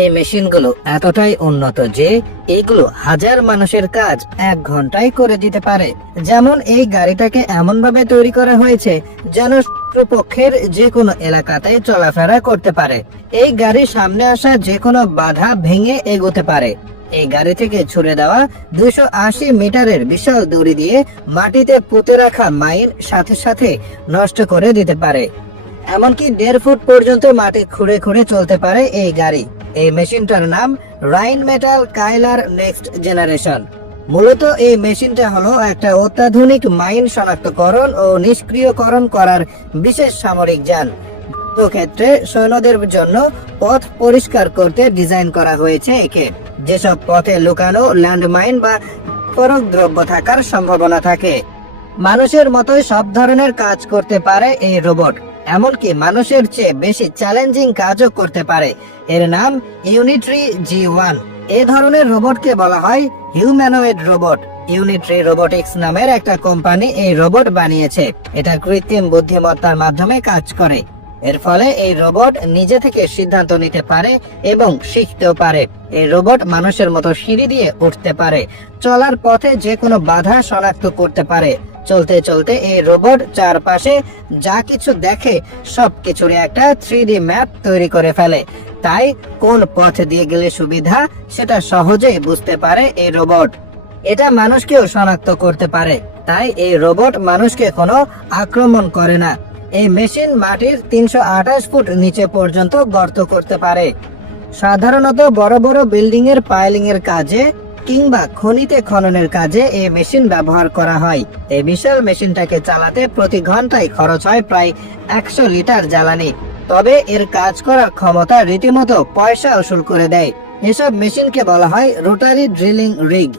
এই মেশিনগুলো এতটাই উন্নত যে এগুলো হাজার মানুষের কাজ 1 ঘন্টায় করে দিতে পারে। যেমন এই গাড়িটাকে এমন ভাবে তৈরি করা হয়েছে যেন শত্রুপক্ষের যে কোনো এলাকাতে চলাফেরা করতে পারে। এই গাড়ির সামনে আসা যে কোনো বাধা ভেঙে এগোতে পারে। এই গাড়ি থেকে ছুড়ে দেওয়া 280 মিটারের বিশাল দড়ি দিয়ে মাটিতে পুঁতে রাখা মাইন সাথে সাথে নষ্ট করে দিতে পারে। এমনকি 1.5 ফুট পর্যন্ত মাটি খুঁড়ে খুঁড়ে চলতে পারে এই গাড়ি। এই মেশিনটার নাম রাইনমেটাল কাইলার নেক্সট জেনারেশন। মূলত এই মেশিনটা হলো একটা অত্যাধুনিক মাইন শনাক্তকরণ ও নিষ্ক্রিয়করণ করার বিশেষ সামরিক যান। ক্ষেত্রে সৈন্যদের জন্য পথ পরিষ্কার করতে ডিজাইন করা হয়েছে একে। যেসব পথে লুকানো ল্যান্ডমাইন বা বিস্ফোরক দ্রব্য থাকার সম্ভাবনা থাকে। মানুষের মতোই সব ধরনের কাজ করতে পারে এই রোবট, এমনকি মানুষের চেয়ে বেশি চ্যালেঞ্জিং কাজও করতে পারে। এর নাম ইউনিট্রি G1। এই ধরনের রোবটকে বলা হয় হিউম্যানয়েড রোবট। ইউনিট্রি রোবোটিক্স নামের একটা কোম্পানি এই রোবট বানিয়েছে। এটা কৃত্রিম বুদ্ধিমত্তার মাধ্যমে কাজ করে। এর ফলে এই রোবট নিজে থেকে সিদ্ধান্ত নিতে পারে এবং শিখতেও পারে। এই রোবট মানুষের মতো সিঁড়ি দিয়ে উঠতে পারে, চলার পথে যে কোনো বাধা শনাক্ত করতে পারে। চলতে চলতে এই রোবট চারপাশে যা কিছু দেখে সবকিছুর একটা 3D ম্যাপ তৈরি করে ফেলে। তাই কোন পথ দিয়ে গেলে সুবিধা সেটা সহজেই বুঝতে পারে এই রোবট। এটা মানুষকেও শনাক্ত করতে পারে, তাই এই রোবট মানুষকে কোনো আক্রমণ করে না। এই মেশিন মাটির 328 ফুট নিচে পর্যন্ত গর্ত করতে পারে। সাধারণত বড় বড় বিল্ডিং এর পাইলিং এর কাজে কিংবা খনিতে খননের কাজে এই মেশিন ব্যবহার করা হয়। এই বিশাল মেশিনটাকে চালাতে প্রতি ঘন্টায় খরচ হয় প্রায় 100 লিটার জ্বালানি। তবে এর কাজ করার ক্ষমতা রীতিমতো পয়সা উসুল করে দেয়। এসব মেশিনকে বলা হয় rotary drilling rig.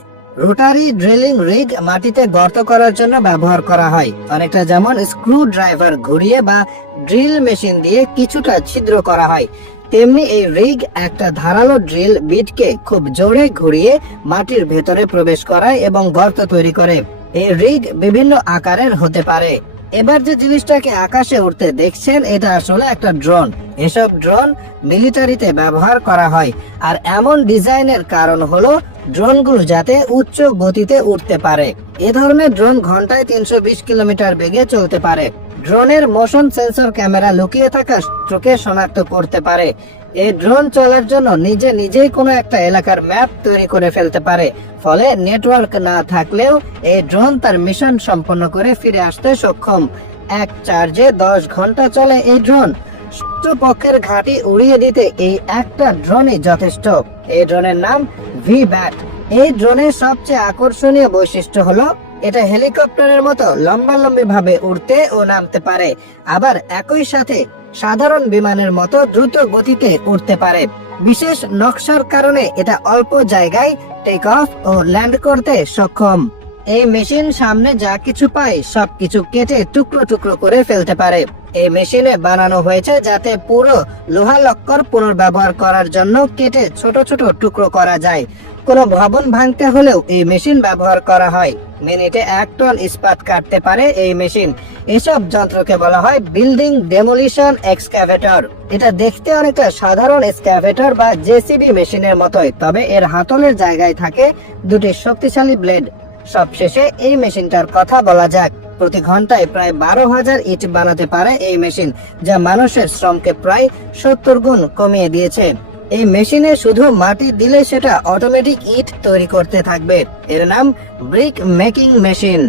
Rotary drilling rig মাটিতে গর্ত করার জন্য ব্যবহার করা হয়, অনেকটা যেমন স্ক্রু ড্রাইভার ঘুরিয়ে বা ড্রিল মেশিন দিয়ে কিছুটা ছিদ্র করা হয়। তেমনি এই রিগ একটা ধারালো ড্রিল বিটকে খুব জোরে ঘুরিয়ে মাটির ভেতরে প্রবেশ করায় এবং গর্ত তৈরি করে। এই রিগ বিভিন্ন আকারের হতে পারে। এবার যে জিনিসটাকে আকাশে উঠতে দেখছেন এটা আসলে একটা ড্রোন। এসব ড্রোন মিলিটারিতে ব্যবহার করা হয়। আর এমন ডিজাইনের কারণ হলো ড্রোনগুলো যাতে উচ্চ গতিতে উঠতে পারে। এ ধরনের ড্রোন ঘন্টায় 320 কিলোমিটার বেগে চলতে পারে। ড্রোনের মোশন সেন্সর ক্যামেরা লুকিয়ে থাকা শত্রুকে শনাক্ত করতে পারে। এই ড্রোন চলার জন্য নিজেই কোনো একটা এলাকার ম্যাপ তৈরি করে ফেলতে পারে। ফলে নেটওয়ার্ক না থাকলেও এই ড্রোন তার মিশন সম্পন্ন করে ফিরে আসতে সক্ষম। এক চার্জে 10 ঘন্টা চলে এই ড্রোন। শত্রুপক্ষের ঘাঁটি উড়িয়ে দিতে এই একটা ড্রোনই যথেষ্ট। এই ড্রোনের নাম V-BAT। এই ড্রোনের সবচেয়ে আকর্ষণীয় বৈশিষ্ট্য হলো এটা হেলিকপ্টারের মতো লম্বালম্বি ভাবে উঠতে ও নামতে পারে, আবার একই সাথে সাধারণ বিমানের মতো দ্রুত গতিতে উঠতে পারে। বিশেষ নকশার কারণে এটা অল্প জায়গায় টেক অফ ও ল্যান্ড করতে সক্ষম। এই মেশিন সামনে যা কিছু পায় সবকিছু কেটে টুকরো টুকরো করে ফেলতে পারে। এই মেশিনে বানানো হয়েছে যাতে পুরো লোহা লক্কর পুনর্ব্যবহার করার জন্য কেটে ছোট ছোট টুকরো করা যায়। কোনো ভবন ভাঙতে হলেও এই মেশিন ব্যবহার করা হয়। মিনিটে 1 টন ইস্পাত কাটতে পারে এই মেশিন। এসব যন্ত্রকে বলা হয় বিল্ডিং ডেমোলিশন এক্সক্যাভেটর। এটা দেখতে অনেকটা সাধারণ এক্সক্যাভেটর বা জেসিবি মেশিনের মতোই, তবে এর হাতলের জায়গায় থাকে দুটি শক্তিশালী ব্লেড। সবশেষে এই মেশিনটার কথা বলা যাক। প্রতি ঘন্টায় প্রায় 12,000 ইট বানাতে পারে এই মেশিন, যা মানুষের শ্রমকে প্রায় 70 গুণ কমিয়ে দিয়েছে। এই মেশিনে শুধু মাটি দিলে সেটা অটোমেটিক ইট তৈরি করতে থাকবে। এর নাম ব্রিক মেকিং মেশিন।